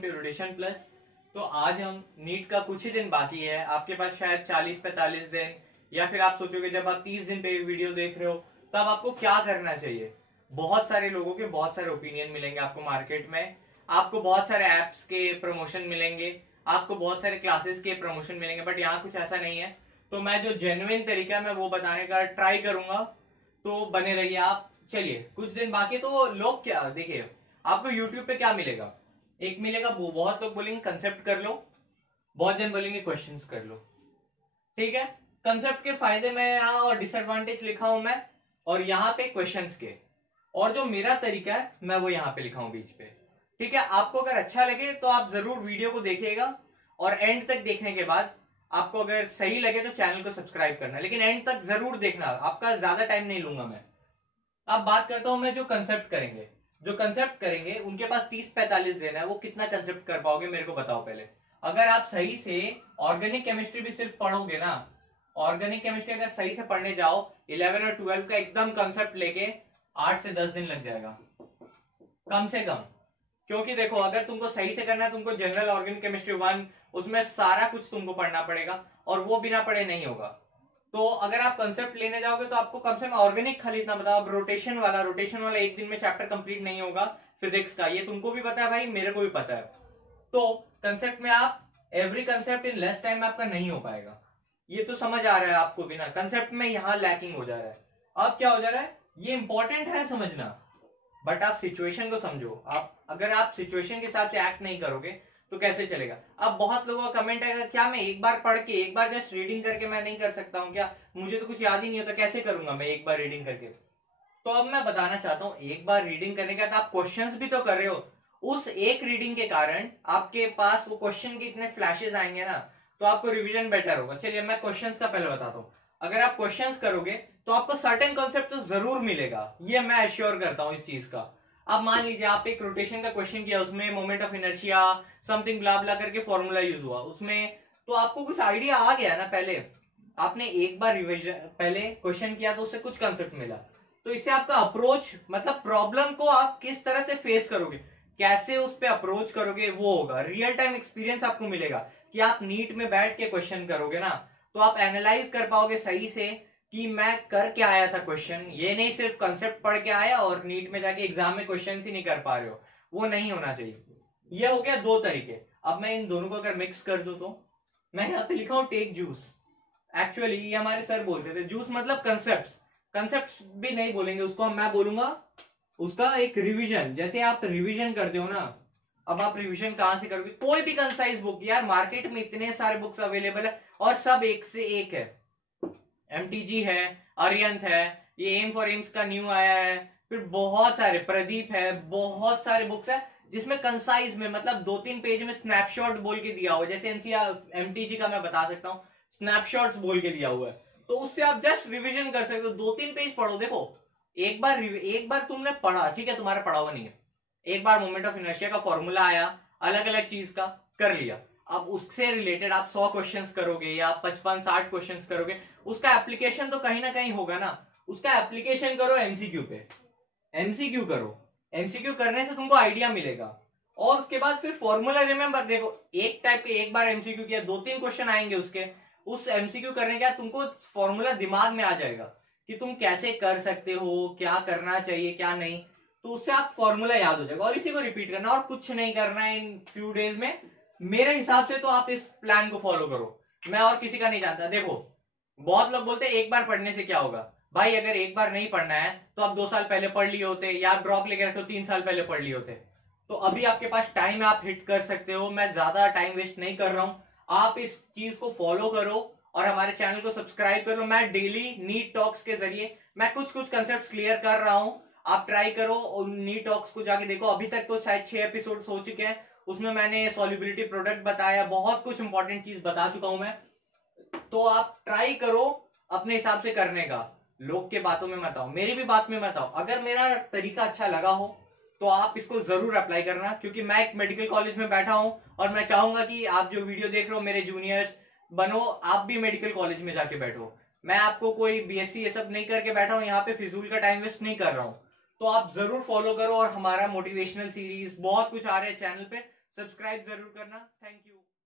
Welcome to education plus. तो आज हम नीट का कुछ ही दिन बाकी है, आपके पास शायद 40-45 दिन, या फिर आप सोचोगे जब आप 30 दिन पे वीडियो देख रहे हो तब आपको क्या करना चाहिए। बहुत सारे लोगों के बहुत सारे ओपिनियन मिलेंगे आपको मार्केट में, आपको बहुत सारे एप्स के प्रमोशन मिलेंगे, आपको बहुत सारे क्लासेस के प्रमोशन मिलेंगे, बट यहाँ कुछ ऐसा नहीं है। तो मैं जो जेन्युइन तरीका है मैं वो बताने का ट्राई करूंगा, तो बने रहिए आप। चलिए, कुछ दिन बाकी, तो लोग क्या देखिए, आपको यूट्यूब पे क्या मिलेगा, एक मिलेगा वो बहुत लोग बोलेंगे कंसेप्ट कर लो, बहुत जन बोलेंगे क्वेश्चंस कर लो। ठीक है, कंसेप्ट के फायदे में यहाँ और डिसएडवांटेज लिखा हूं मैं, और यहाँ पे क्वेश्चंस के, और जो मेरा तरीका है मैं वो यहाँ पे लिखा हूं बीच पे। ठीक है, आपको अगर अच्छा लगे तो आप जरूर वीडियो को देखिएगा, और एंड तक देखने के बाद आपको अगर सही लगे तो चैनल को सब्सक्राइब करना, लेकिन एंड तक जरूर देखना, आपका ज्यादा टाइम नहीं लूंगा मैं। अब बात करता हूं मैं जो कंसेप्ट करेंगे, जो कंसेप्ट करेंगे उनके पास 30-45 दिन है, वो कितना कंसेप्ट कर पाओगे मेरे को बताओ पहले। अगर आप सही से ऑर्गेनिक केमिस्ट्री भी सिर्फ पढ़ोगे ना, ऑर्गेनिक केमिस्ट्री अगर सही से पढ़ने जाओ 11 और 12 का एकदम कंसेप्ट लेके 8 से 10 दिन लग जाएगा कम से कम। क्योंकि देखो, अगर तुमको सही से करना है, तुमको जनरल ऑर्गेनिक केमिस्ट्री 1 उसमें सारा कुछ तुमको पढ़ना पड़ेगा, और वो बिना पढ़े नहीं होगा। तो अगर आप कंसेप्ट लेने जाओगे तो आपको कम से कम ऑर्गेनिक खाली इतना बताओ। अब रोटेशन वाला एक दिन में चैप्टर कंप्लीट नहीं होगा फिजिक्स का, ये तुमको भी पता है भाई, मेरे को भी पता है। तो कंसेप्ट में आप every concept in less time में आपका नहीं हो पाएगा, ये तो समझ आ रहा है आपको भी ना। कंसेप्ट में यहाँ लैकिंग हो जा रहा है। अब क्या हो जा रहा है, ये इंपॉर्टेंट है समझना, बट आप सिचुएशन को समझो। आप अगर आप सिचुएशन के हिसाब से एक्ट नहीं करोगे तो कैसे चलेगा। अब बहुत लोगों का कमेंट आएगा, क्या मैं एक बार पढ़ के, एक बार जस्ट रीडिंग करके मैं नहीं कर सकता हूँ क्या, मुझे तो कुछ याद ही नहीं होता, कैसे करूंगा मैं एक बार रीडिंग करके। तो अब मैं बताना चाहता हूँ, एक बार रीडिंग करने के बाद आप क्वेश्चंस भी तो कर रहे हो, उस एक रीडिंग के कारण आपके पास वो क्वेश्चन के इतने फ्लैशेस आएंगे ना, तो आपको रिविजन बेटर होगा। चलिए मैं क्वेश्चंस का पहले बताता हूँ। अगर आप क्वेश्चंस करोगे तो आपको सर्टेन कॉन्सेप्ट तो जरूर मिलेगा, ये मैं एश्योर करता हूँ इस चीज का। अब मान लीजिए आप एक रोटेशन का क्वेश्चन किया, उसमें मोमेंट ऑफ इनर्शिया समथिंग ब्ला ब्ला करके फॉर्मूला यूज हुआ उसमें, तो आपको कुछ आइडिया आ गया ना, पहले आपने एक बार रिविजन पहले क्वेश्चन किया तो उससे कुछ कंसेप्ट मिला। तो इससे आपका अप्रोच, मतलब प्रॉब्लम को आप किस तरह से फेस करोगे, कैसे उस पर अप्रोच करोगे, वो होगा। रियल टाइम एक्सपीरियंस आपको मिलेगा कि आप नीट में बैठ के क्वेश्चन करोगे ना, तो आप एनालाइज कर पाओगे सही से कि मैं कर क्या आया था क्वेश्चन। ये नहीं सिर्फ कंसेप्ट पढ़ के आया और नीट में जाके एग्जाम में क्वेश्चन ही नहीं कर पा रहे हो, वो नहीं होना चाहिए। ये हो गया दो तरीके। अब मैं इन दोनों को अगर मिक्स कर दूं, तो मैं यहाँ पे लिखा हूं टेक जूस। एक्चुअली ये हमारे सर बोलते थे, जूस मतलब कंसेप्ट भी नहीं बोलेंगे उसको, मैं बोलूंगा उसका एक रिविजन। जैसे आप रिविजन करते हो ना, अब आप रिविजन कहां से करोगे, कोई भी कंसाइज बुक, यार मार्केट में इतने सारे बुक्स अवेलेबल है और सब एक से एक है। एमटीजी है, अरियंत है, ये एम फॉर एम्स का न्यू आया है, फिर बहुत सारे, प्रदीप है, बहुत सारे बुक्स है जिसमें कंसाइज में, मतलब 2-3 पेज में स्नैपशॉट बोल के दिया हुआ है। जैसे एनसीआर एमटीजी का मैं बता सकता हूँ, स्नैपशॉट्स बोल के दिया हुआ है, तो उससे आप जस्ट रिविजन कर सकते हो। 2-3 पेज पढ़ो। देखो, एक बार तुमने पढ़ा, ठीक है, तुम्हारा पढ़ा हुआ नहीं है, एक बार मोमेंट ऑफ इनर्शिया का फॉर्मूला आया, अलग अलग चीज का कर लिया, अब उससे रिलेटेड आप 100 क्वेश्चंस करोगे या 55-60 क्वेश्चंस करोगे, उसका एप्लीकेशन तो कहीं ना कहीं होगा ना। उसका एप्लीकेशन करो एमसीक्यू पे, एमसीक्यू करो, एमसीक्यू करने से तुमको आइडिया मिलेगा। और उसके बाद फिर फॉर्मूला रिमेंबर, देखो एक टाइप के एक बार एमसीक्यू किया, 2-3 क्वेश्चन आएंगे उसके, उस एमसीक्यू करने के बाद तुमको फॉर्मूला दिमाग में आ जाएगा कि तुम कैसे कर सकते हो, क्या करना चाहिए क्या नहीं, तो उससे आप फॉर्मूला याद हो जाएगा। और इसी को रिपीट करना, और कुछ नहीं करना है इन फ्यू डेज में मेरे हिसाब से। तो आप इस प्लान को फॉलो करो, मैं और किसी का नहीं जानता। देखो, बहुत लोग बोलते हैं एक बार पढ़ने से क्या होगा। भाई अगर एक बार नहीं पढ़ना है तो आप 2 साल पहले पढ़ लिए होते, या ड्रॉप लेके रखे हो 3 साल पहले पढ़ लिए होते। तो अभी आपके पास टाइम है, आप हिट कर सकते हो। मैं ज्यादा टाइम वेस्ट नहीं कर रहा हूं, आप इस चीज को फॉलो करो और हमारे चैनल को सब्सक्राइब करो। मैं डेली नीट टॉक्स के जरिए मैं कुछ कंसेप्ट क्लियर कर रहा हूं, आप ट्राई करो और नीट टॉक्स को जाके देखो। अभी तक तो शायद 6 एपिसोड हो चुके हैं, उसमें मैंने सॉल्युबिलिटी प्रोडक्ट बताया, बहुत कुछ इंपॉर्टेंट चीज बता चुका हूं मैं। तो आप ट्राई करो अपने हिसाब से करने का, लोग के बातों में मत आओ, मेरी भी बात में मत आओ। अगर मेरा तरीका अच्छा लगा हो तो आप इसको जरूर अप्लाई करना, क्योंकि मैं एक मेडिकल कॉलेज में बैठा हूं और मैं चाहूंगा कि आप जो वीडियो देख रहे हो मेरे जूनियर्स बनो, आप भी मेडिकल कॉलेज में जाके बैठो। मैं आपको कोई बीएससी ये सब नहीं करके बैठा हूं, यहाँ पे फिजूल का टाइम वेस्ट नहीं कर रहा हूं। तो आप जरूर फॉलो करो, और हमारा मोटिवेशनल सीरीज बहुत कुछ आ रहे हैं चैनल पे, सब्सक्राइब जरूर करना। Thank you.